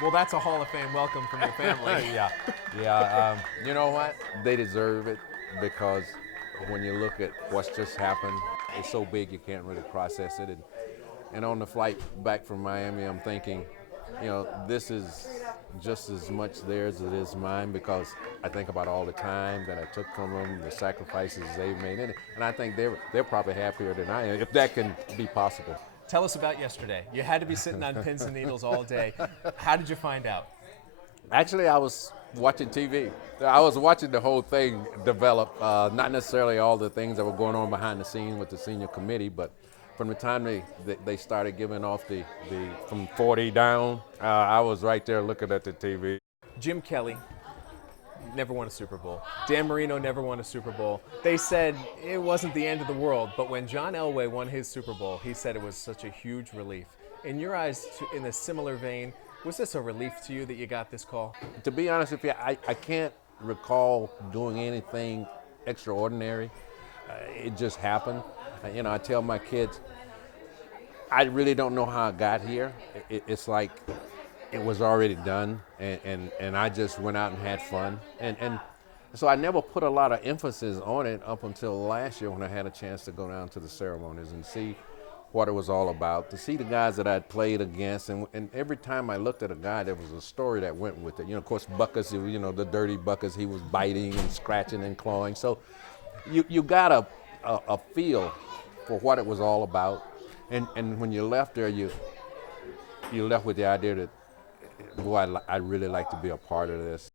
Well, that's a Hall of Fame welcome from your family. Yeah, yeah. You know what? They deserve it because when you look at what's just happened, it's so big you can't really process it. And on the flight back from Miami, I'm thinking, this is just as much theirs as it is mine because I think about all the time that I took from them, the sacrifices they've made, and I think they're probably happier than I am if that can be possible. Tell us about yesterday. You had to be sitting on pins and needles all day. How did you find out? Actually, I was watching TV. I was watching the whole thing develop, not necessarily all the things that were going on behind the scenes with the senior committee, but from the time they started giving off the from 40 down, I was right there looking at the TV. Jim Kelly never won a Super Bowl. Dan Marino never won a Super Bowl. They said it wasn't the end of the world, but when John Elway won his Super Bowl, he said it was such a huge relief. In your eyes, in a similar vein, was this a relief to you that you got this call? To be honest with you, I can't recall doing anything extraordinary. It just happened. I tell my kids, I really don't know how I got here. It's like it was already done, and I just went out and had fun. And so I never put a lot of emphasis on it up until last year when I had a chance to go down to the ceremonies and see what it was all about, to see the guys that I'd played against. And every time I looked at a guy, there was a story that went with it. Of course, Buckus, the dirty Buckus, he was biting and scratching and clawing. So you got a feel for what it was all about. And when you left there, you left with the idea that, boy, I'd really like to be a part of this.